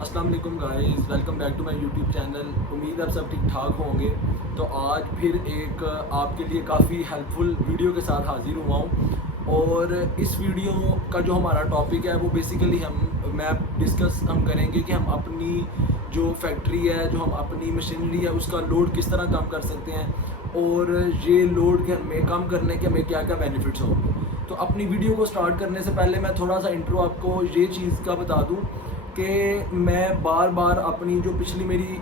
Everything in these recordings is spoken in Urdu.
السلام علیکم guys, welcome back to my YouTube channel. امید آپ سب ٹھیک ٹھاک ہوں گے. تو آج پھر ایک آپ کے لیے کافی ہیلپ فل ویڈیو کے ساتھ حاضر ہوا ہوں. اور اس ویڈیو کا جو ہمارا ٹاپک ہے وہ بیسیکلی میں ڈسکس کریں گے کہ ہم اپنی جو فیکٹری ہے، جو ہم اپنی مشینری ہے، اس کا لوڈ کس طرح کم کر سکتے ہیں اور یہ لوڈ کے ہمیں کم کرنے کے ہمیں کیا کیا بینیفٹس ہوں گے. تو اپنی ویڈیو کو سٹارٹ کرنے سے پہلے میں تھوڑا سا انٹرو آپ کو یہ چیز کا بتا دوں کہ میں بار بار اپنی جو پچھلی میری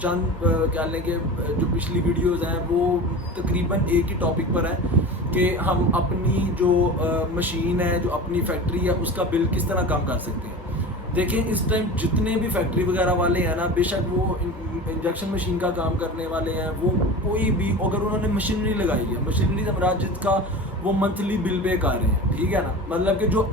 چند کیا لیں کہ جو پچھلی ویڈیوز ہیں وہ تقریباً ایک ہی ٹاپک پر ہیں کہ ہم اپنی جو مشین ہے، جو اپنی فیکٹری ہے، اس کا بل کس طرح کم کر سکتے ہیں. دیکھیں اس ٹائم جتنے بھی فیکٹری وغیرہ والے ہیں نا، بے شک وہ انجیکشن مشین کا کام کرنے والے ہیں، وہ کوئی بھی اگر انہوں نے مشینری لگائی ہے، مشینری سے مراد جس کا وہ منتھلی بل پے کر رہے ہیں، ٹھیک ہے نا، مطلب کہ جو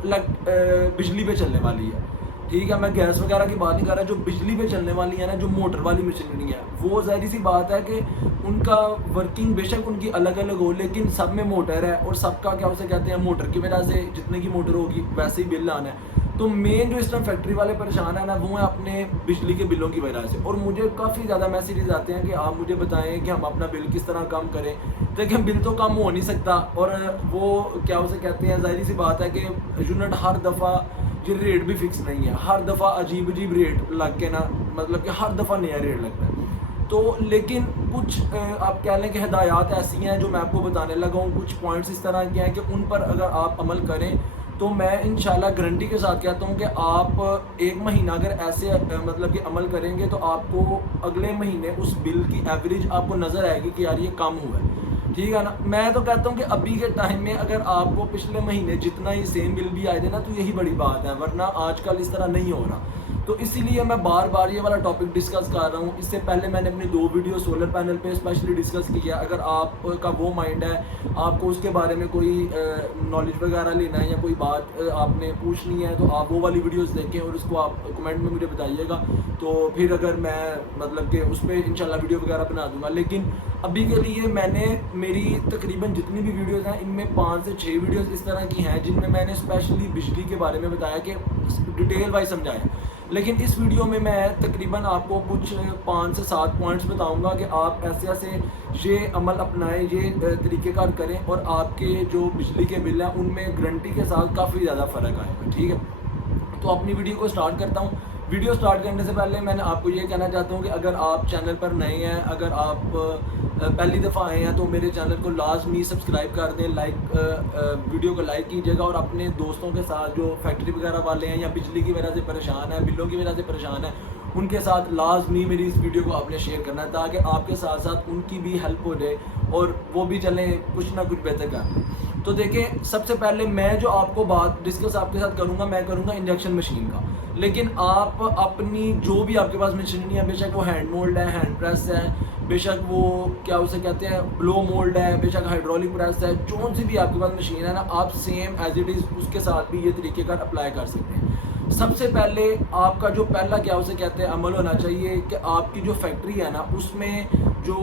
بجلی پہ چلنے والی ہے، ٹھیک ہے. میں گیس وغیرہ کی بات نہیں کر رہا، جو بجلی پہ چلنے والی ہے نا، جو موٹر والی مشینری ہے، وہ ظاہری سی بات ہے کہ ان کا ورکنگ بے شک ان کی الگ الگ ہو، لیکن سب میں موٹر ہے اور سب کا کیا اسے کہتے ہیں، موٹر کی وجہ سے جتنے کی موٹر ہوگی ویسے ہی بل آنا ہے. تو مین جو اس ٹائم فیکٹری والے پریشان ہیں نا، وہ ہیں اپنے بجلی کے بلوں کی وجہ سے. اور مجھے کافی زیادہ میسیجز آتے ہیں کہ آپ مجھے بتائیں کہ ہم اپنا بل کس طرح کم کریں. دیکھیں بل تو کم ہو نہیں سکتا، اور وہ کیا اسے کہتے ہیں، ظاہری سی بات ہے کہ یونٹ ہر دفعہ یہ ریٹ بھی فکس نہیں ہے، ہر دفعہ عجیب عجیب ریٹ لگ کے نا، مطلب کہ ہر دفعہ نیا ریٹ لگتا ہے. تو لیکن کچھ آپ کہہ لیں کہ ہدایات ایسی ہیں جو میں آپ کو بتانے لگا ہوں، کچھ پوائنٹس اس طرح کے ہیں کہ ان پر اگر آپ عمل کریں تو میں انشاءاللہ گارنٹی کے ساتھ کہتا ہوں کہ آپ ایک مہینہ اگر ایسے مطلب کہ عمل کریں گے تو آپ کو اگلے مہینے اس بل کی ایوریج آپ کو نظر آئے گی کہ یار یہ کم ہوا ہے. ٹھیک ہے نا. میں تو کہتا ہوں کہ ابھی کے ٹائم میں اگر آپ کو پچھلے مہینے جتنا ہی سیم بل بھی آئے تھے نا، تو یہی بڑی بات ہے، ورنہ آج کل اس طرح نہیں ہو رہا. تو اسی لیے میں بار بار یہ والا ٹاپک ڈسکس کر رہا ہوں. اس سے پہلے میں نے اپنی 2 ویڈیو سولر پینل پہ اسپیشلی ڈسکس کیا. اگر آپ کا وہ مائنڈ ہے، آپ کو اس کے بارے میں کوئی نالج وغیرہ لینا ہے یا کوئی بات آپ نے پوچھنی ہے، تو آپ وہ والی ویڈیوز دیکھیں اور اس کو آپ کمنٹ میں مجھے بتائیے گا. تو پھر اگر میں مطلب کہ اس پہ انشاءاللہ ویڈیو وغیرہ بنا دوں گا. لیکن ابھی کے لیے میں نے میری تقریباً جتنی بھی ویڈیوز ہیں ان میں 5 سے 6 ویڈیوز اس طرح کی ہیں جن میں نے اسپیشلی بجلی کے بارے میں بتایا کہ ڈیٹیل وائز سمجھایا. لیکن اس ویڈیو میں تقریباً آپ کو کچھ 5 سے 7 پوائنٹس بتاؤں گا کہ آپ ایسے ایسے یہ عمل اپنائیں، یہ طریقہ کار کریں اور آپ کے جو بجلی کے بل ہیں ان میں گارنٹی کے ساتھ کافی زیادہ فرق آئے گا. ٹھیک ہے. تو اپنی ویڈیو کو سٹارٹ کرتا ہوں. ویڈیو سٹارٹ کرنے سے پہلے میں آپ کو یہ کہنا چاہتا ہوں کہ اگر آپ چینل پر نئے ہیں، اگر آپ پہلی دفعہ آئے ہیں تو میرے چینل کو لازمی سبسکرائب کر دیں، ویڈیو کو لائک کیجیے گا، اور اپنے دوستوں کے ساتھ جو فیکٹری وغیرہ والے ہیں یا بجلی کی وجہ سے پریشان ہیں، بلوں کی وجہ سے پریشان ہیں، ان کے ساتھ لازمی میری اس ویڈیو کو آپ نے شیئر کرنا ہے تاکہ آپ کے ساتھ ساتھ ان کی بھی ہیلپ ہو جائے اور وہ بھی چلیں کچھ نہ کچھ بہتر کر لیں. تو دیکھیں سب سے پہلے میں جو آپ کو بات ڈسکس آپ کے ساتھ کروں گا، میں کروں گا انجیکشن مشین کا. لیکن آپ اپنی جو بھی آپ کے پاس مشینری ہے، بے شک وہ ہینڈ مولڈ ہے، ہینڈ پریس ہے، بے شک وہ کیا اسے کہتے ہیں بلو مولڈ ہے، بے شک ہائیڈرولک پریس ہے، جو سی بھی آپ کے پاس مشین ہے نا، آپ سیم ایز اٹ از اس کے ساتھ بھی یہ طریقے کار اپلائی کر سکتے ہیں. سب سے پہلے آپ کا جو پہلا کیا اسے کہتے ہیں عمل ہونا چاہیے کہ آپ کی جو فیکٹری ہے نا، اس میں جو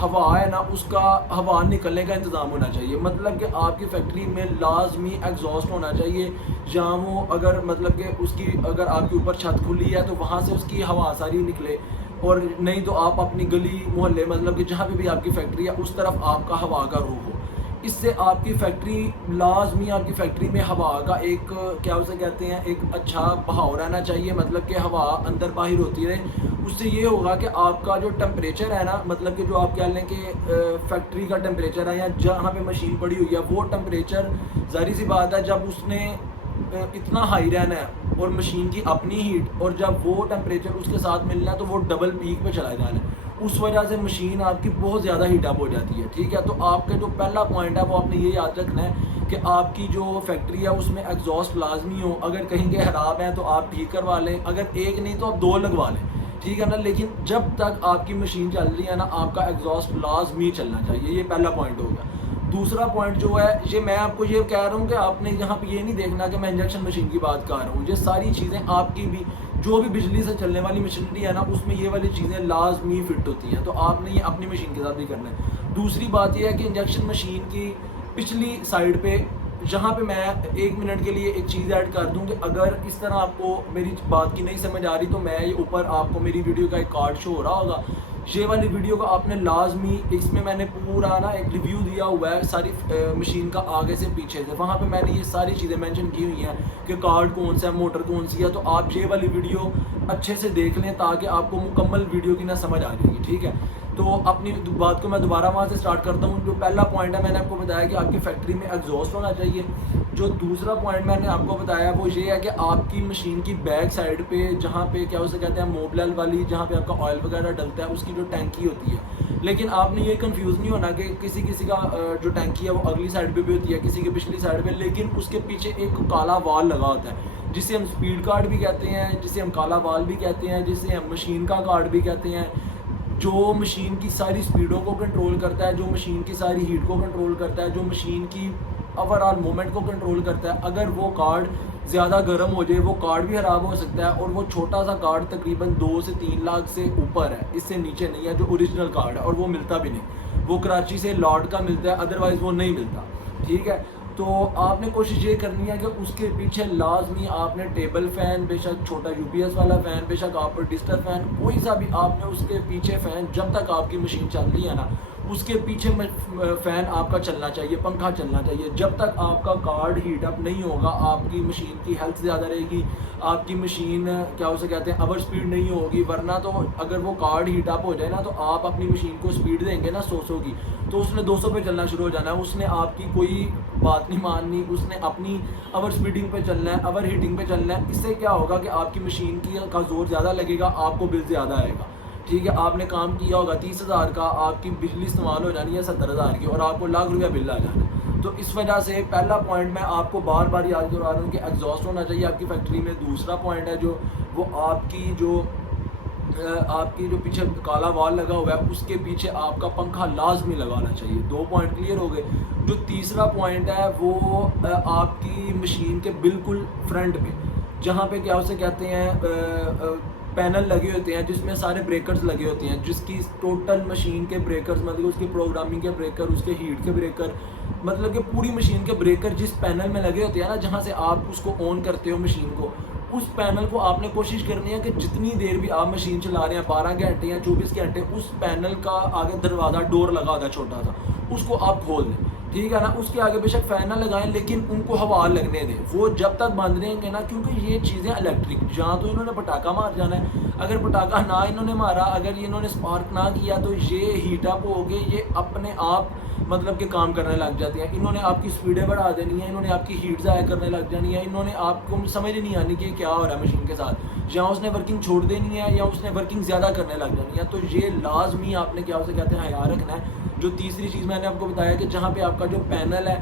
ہوا ہے نا، اس کا ہوا نکلنے کا انتظام ہونا چاہیے. مطلب کہ آپ کی فیکٹری میں لازمی ایگزاسٹ ہونا چاہیے، جہاں وہ اگر مطلب کہ اس کی اگر آپ کے اوپر چھت کھلی ہے تو وہاں سے اس کی ہوا ساری نکلے، اور نہیں تو آپ اپنی گلی محلے مطلب کہ جہاں بھی آپ کی فیکٹری ہے اس طرف آپ کا ہوا کا رخ ہو. اس سے آپ کی فیکٹری لازمی آپ کی فیکٹری میں ہوا کا ایک کیا اسے کہتے ہیں ایک اچھا بہاؤ رہنا چاہیے، مطلب کہ ہوا اندر باہر ہوتی رہے. اس سے یہ ہوگا کہ آپ کا جو ٹمپریچر ہے نا، مطلب کہ جو آپ کہہ لیں کہ فیکٹری کا ٹمپریچر ہے یا جہاں پہ مشین پڑی ہوئی ہے، وہ ٹمپریچر ظاہری سی بات ہے جب اس نے اتنا ہائی رہنا ہے اور مشین کی اپنی ہیٹ، اور جب وہ ٹمپریچر اس کے ساتھ ملنا ہے تو وہ ڈبل پیک پہ چلا جانا ہے. اس وجہ سے مشین آپ کی بہت زیادہ ہیٹ اپ ہو جاتی ہے. ٹھیک ہے. تو آپ کا جو پہلا پوائنٹ ہے وہ آپ نے یہ یاد رکھنا ہے کہ آپ کی جو فیکٹری ہے اس میں ایگزاسٹ لازمی ہو. اگر کہیں کے خراب ہیں تو آپ ٹھیک کروا لیں، اگر ایک نہیں تو آپ 2 لگوا لیں. ٹھیک ہے نا. لیکن جب تک آپ کی مشین چل رہی ہے نا، آپ کا ایگزاسٹ لازمی چلنا چاہیے. یہ پہلا پوائنٹ ہوگا. دوسرا پوائنٹ جو ہے، یہ میں آپ کو یہ کہہ رہا ہوں کہ آپ نے یہاں پہ یہ نہیں دیکھنا کہ میں انجیکشن مشین کی بات کر رہا ہوں. یہ ساری چیزیں آپ کی بھی جو بھی بجلی سے چلنے والی مشینری ہے نا، اس میں یہ والی چیزیں لازمی فٹ ہوتی ہیں. تو آپ نے یہ اپنی مشین کے ساتھ بھی کرنا ہے. دوسری بات یہ ہے کہ انجیکشن مشین کی پچھلی سائڈ پہ یہاں پہ میں 1 منٹ کے لیے ایک چیز ایڈ کر دوں کہ اگر اس طرح آپ کو میری بات کی نہیں سمجھ آ رہی تو میں یہ اوپر آپ کو میری ویڈیو کا ایک کارڈ شو ہو رہا ہوگا. یہ والی ویڈیو کا آپ نے لازمی, اس میں نے پورا نا ایک ریویو دیا ہوا ہے ساری مشین کا آگے سے پیچھے سے, وہاں پہ میں نے یہ ساری چیزیں مینشن کی ہوئی ہیں کہ کارڈ کون سا ہے, موٹر کون سی ہے. تو آپ یہ والی ویڈیو اچھے سے دیکھ لیں تاکہ آپ کو مکمل ویڈیو کی نہ سمجھ آ جائے گی, ٹھیک ہے. تو اپنی بات کو میں دوبارہ وہاں سے سٹارٹ کرتا ہوں. جو پہلا پوائنٹ ہے میں نے آپ کو بتایا کہ آپ کی فیکٹری میں ایگزاسٹ ہونا چاہیے. جو دوسرا پوائنٹ میں نے آپ کو بتایا وہ یہ ہے کہ آپ کی مشین کی بیک سائڈ پہ جہاں پہ کیا اسے کہتے ہیں موبلل والی, جہاں پہ آپ کا آئل وغیرہ ڈلتا ہے, اس کی جو ٹینکی ہوتی ہے. لیکن آپ نے یہ کنفیوز نہیں ہونا کہ کسی کا جو ٹینکی ہے وہ اگلی سائڈ پہ بھی ہوتی ہے, کسی کی پچھلی سائڈ پہ, لیکن اس کے پیچھے ایک کالا وال لگا ہوتا ہے جسے ہم اسپیڈ کارڈ بھی کہتے ہیں, جسے ہم کالا وال بھی کہتے ہیں, جسے ہم مشین کا کارڈ بھی کہتے ہیں, جو مشین کی ساری سپیڈوں کو کنٹرول کرتا ہے, جو مشین کی ساری ہیٹ کو کنٹرول کرتا ہے, جو مشین کی اوور آل مومنٹ کو کنٹرول کرتا ہے. اگر وہ کارڈ زیادہ گرم ہو جائے وہ کارڈ بھی خراب ہو سکتا ہے, اور وہ چھوٹا سا کارڈ تقریباً 2 سے 3 لاکھ سے اوپر ہے, اس سے نیچے نہیں ہے, جو اوریجنل کارڈ ہے, اور وہ ملتا بھی نہیں. وہ کراچی سے لاٹ کا ملتا ہے, ادروائز وہ نہیں ملتا, ٹھیک ہے. تو آپ نے کوشش یہ کرنی ہے کہ اس کے پیچھے لازمی آپ نے ٹیبل فین, بے شک چھوٹا UPS والا فین, بے شک آپ ڈسٹر فین, کوئی سا بھی آپ نے اس کے پیچھے فین, جب تک آپ کی مشین چل رہی ہے نا اس کے پیچھے فین آپ کا چلنا چاہیے, پنکھا چلنا چاہیے. جب تک آپ کا کارڈ ہیٹ اپ نہیں ہوگا آپ کی مشین کی ہیلتھ زیادہ رہے گی, آپ کی مشین کیا اسے کہتے ہیں اوور سپیڈ نہیں ہوگی. ورنہ تو اگر وہ کارڈ ہیٹ اپ ہو جائے نا تو آپ اپنی مشین کو سپیڈ دیں گے نا 100 کی, تو اس نے 200 پہ چلنا شروع ہو جانا ہے, اس نے آپ کی کوئی بات نہیں ماننی, اس نے اپنی اوور سپیڈنگ پہ چلنا ہے, اوور ہیٹنگ پہ چلنا ہے. اس سے کیا ہوگا کہ آپ کی مشین کا زور زیادہ لگے گا, آپ کو بل زیادہ آئے گا, ٹھیک ہے. آپ نے کام کیا ہوگا 30,000 کا, آپ کی بجلی استعمال ہو جانی ہے 70,000 کی, اور آپ کو لاکھ روپیہ بل آ جانا ہے. تو اس وجہ سے پہلا پوائنٹ میں آپ کو بار بار یاد کروا رہا ہوں کہ ایگزاسٹ ہونا چاہیے آپ کی فیکٹری میں. دوسرا پوائنٹ ہے جو وہ آپ کی جو پیچھے کالا وال لگا ہوا ہے اس کے پیچھے آپ کا پنکھا لازمی لگانا چاہیے. 2 پوائنٹ کلیئر ہو گئے. جو تیسرا پوائنٹ ہے وہ آپ کی مشین کے بالکل فرنٹ پہ جہاں پہ کیا اسے کہتے ہیں پینل لگے ہوتے ہیں جس میں سارے بریکرز لگے ہوتے ہیں, جس کی ٹوٹل مشین کے بریکرز, مطلب اس کی پروگرامنگ کے بریکر, اس کے ہیٹ کے بریکر, مطلب کہ پوری مشین کے بریکر جس پینل میں لگے ہوتے ہیں نا, جہاں سے آپ اس کو آن کرتے ہو مشین کو, اس پینل کو آپ نے کوشش کرنی ہے کہ جتنی دیر بھی آپ مشین چلا رہے ہیں 12 گھنٹے یا 24 گھنٹے, اس پینل کا آگے دروازہ ڈور لگا ہوتا ہے چھوٹا سا, اس کو آپ کھول دیں, ٹھیک ہے نا. اس کے آگے بے شک فین نہ لگائیں لیکن ان کو ہوا لگنے دیں, وہ جب تک بند رہیں گے نا, کیونکہ یہ چیزیں الیکٹرک, جہاں تو انہوں نے پٹاخہ مار جانا ہے, اگر پٹاخہ نہ انہوں نے مارا, اگر انہوں نے اسپارک نہ کیا تو یہ ہیٹ اپ ہو گئے, یہ اپنے آپ مطلب کہ کام کرنے لگ جاتے ہیں. انہوں نے آپ کی سپیڈیں بڑھا دینی ہے, انہوں نے آپ کی ہیٹ ضائع کرنے لگ جانی ہے, انہوں نے آپ کو سمجھ نہیں آنی کہ کیا ہو رہا ہے مشین کے ساتھ, یا اس نے ورکنگ چھوڑ دینی ہے یا اس نے ورکنگ زیادہ کرنے لگ جانی ہے. تو یہ لازمی آپ نے کیا اسے کہتے ہیں خیال رکھنا ہے. جو تیسری چیز میں نے آپ کو بتایا کہ جہاں پہ آپ کا جو پینل ہے,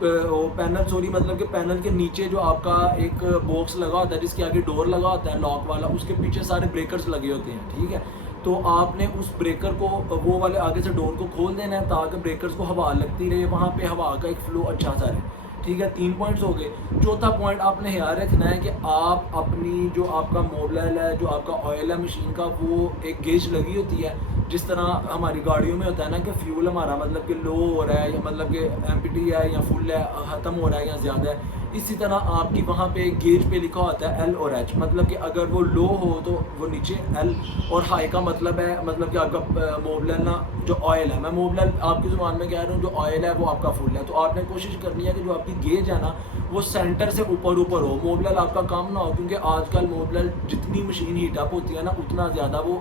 مطلب کہ پینل کے نیچے جو آپ کا ایک باکس لگا ہوتا ہے جس کے آگے ڈور لگا ہوتا ہے لاک والا, اس کے پیچھے سارے بریکرز لگے ہوتے ہیں, ٹھیک ہے. تو آپ نے اس بریکر کو, وہ والے آگے سے ڈور کو کھول دینا ہے تاکہ بریکرز کو ہوا لگتی رہے, وہاں پہ ہوا کا ایک فلو اچھا سا رہے, ٹھیک ہے. 3 پوائنٹس ہو گئے. چوتھا پوائنٹ آپ نے خیال رکھنا ہے کہ آپ اپنی جو آپ کا موبلائل ہے, جو آپ کا آئل ہے مشین کا, وہ ایک گیج لگی ہوتی ہے جس طرح ہماری گاڑیوں میں ہوتا ہے نا کہ فیول ہمارا مطلب کہ لو ہو رہا ہے, یا مطلب کہ ایمپٹی ہے یا فل ہے, ختم ہو رہا ہے یا زیادہ ہے, اسی طرح آپ کی وہاں پہ گیج پہ لکھا ہوتا ہے L اور H, مطلب کہ اگر وہ لو ہو تو وہ نیچے L, اور ہائی کا مطلب ہے مطلب کہ آپ کا موبلائل نا جو آئل ہے, میں موبلائل آپ کی زبان میں کہہ رہا ہوں, جو آئل ہے وہ آپ کا فل ہے. تو آپ نے کوشش کرنی ہے کہ جو آپ کی گیج ہے نا وہ سینٹر سے اوپر ہو, موبلائل آپ کا کام نہ ہو, کیونکہ آج کل موبلائل جتنی مشین ہیٹ اپ ہوتی ہے نا اتنا زیادہ وہ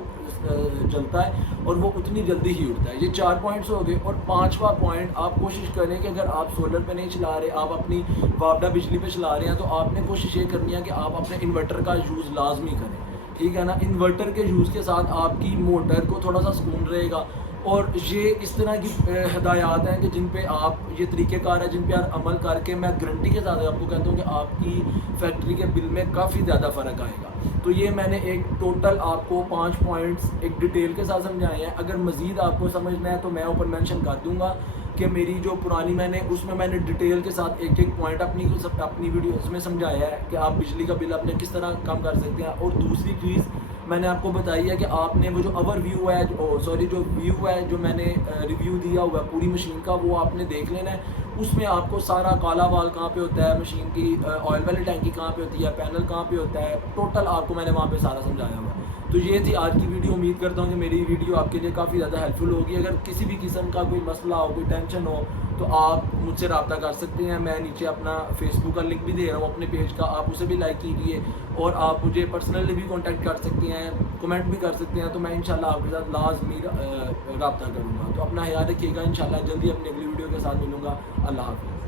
جلتا ہے اور وہ اتنی جلدی ہی اٹھتا ہے. یہ 4 پوائنٹس ہو گئے. اور 5واں پوائنٹ, آپ کوشش کریں کہ اگر آپ سولر پہ نہیں چلا رہے, آپ اپنی وابڈا بجلی پہ چلا رہے ہیں, تو آپ نے کوشش یہ کرنی ہے کہ آپ اپنے انورٹر کا یوز لازمی کریں, ٹھیک ہے نا. انورٹر کے یوز کے ساتھ آپ کی موٹر کو تھوڑا سا سکون رہے گا, اور یہ اس طرح کی ہدایات ہیں کہ جن پہ آپ, یہ طریقہ کار ہے جن پہ آپ عمل کر کے میں گارنٹی کے ساتھ آپ کو کہتا ہوں کہ آپ کی فیکٹری کے بل میں کافی زیادہ فرق آئے گا. تو یہ میں نے ایک ٹوٹل آپ کو 5 پوائنٹس ایک ڈیٹیل کے ساتھ سمجھائے ہیں. اگر مزید آپ کو سمجھنا ہے تو میں اوپر مینشن کر دوں گا کہ میری جو پرانی اس میں میں نے ڈیٹیل کے ساتھ ایک پوائنٹ اپنی ویڈیوز میں سمجھایا ہے کہ آپ بجلی کا بل اپنے کس طرح کم کر سکتے ہیں. اور دوسری چیز میں نے آپ کو بتائی ہے کہ آپ نے وہ جو ویو ہے جو میں نے ریویو دیا ہوا ہے پوری مشین کا, وہ آپ نے دیکھ لینا ہے. اس میں آپ کو سارا کالا وال کہاں پہ ہوتا ہے, مشین کی آئل والی ٹینکی کہاں پہ ہوتی ہے, پینل کہاں پہ ہوتا ہے, ٹوٹل آپ کو میں نے وہاں پہ سارا سمجھایا ہوا ہے. تو یہ تھی آج کی ویڈیو. امید کرتا ہوں کہ میری ویڈیو آپ کے لیے کافی زیادہ ہیلپ فل ہوگی. اگر کسی بھی قسم کا کوئی مسئلہ ہو, کوئی ٹینشن ہو, تو آپ مجھ سے رابطہ کر سکتے ہیں. میں نیچے اپنا فیس بک کا لنک بھی دے رہا ہوں اپنے پیج کا, آپ اسے بھی لائک کیجیے. اور آپ مجھے پرسنلی بھی کانٹیکٹ کر سکتے ہیں, کمنٹ بھی کر سکتے ہیں. تو میں انشاءاللہ آپ کے ساتھ لازمی رابطہ کروں گا. تو اپنا خیال رکھیے گا. انشاءاللہ جلدی اپنی اگلی ویڈیو کے ساتھ ملوں گا. اللہ حافظ.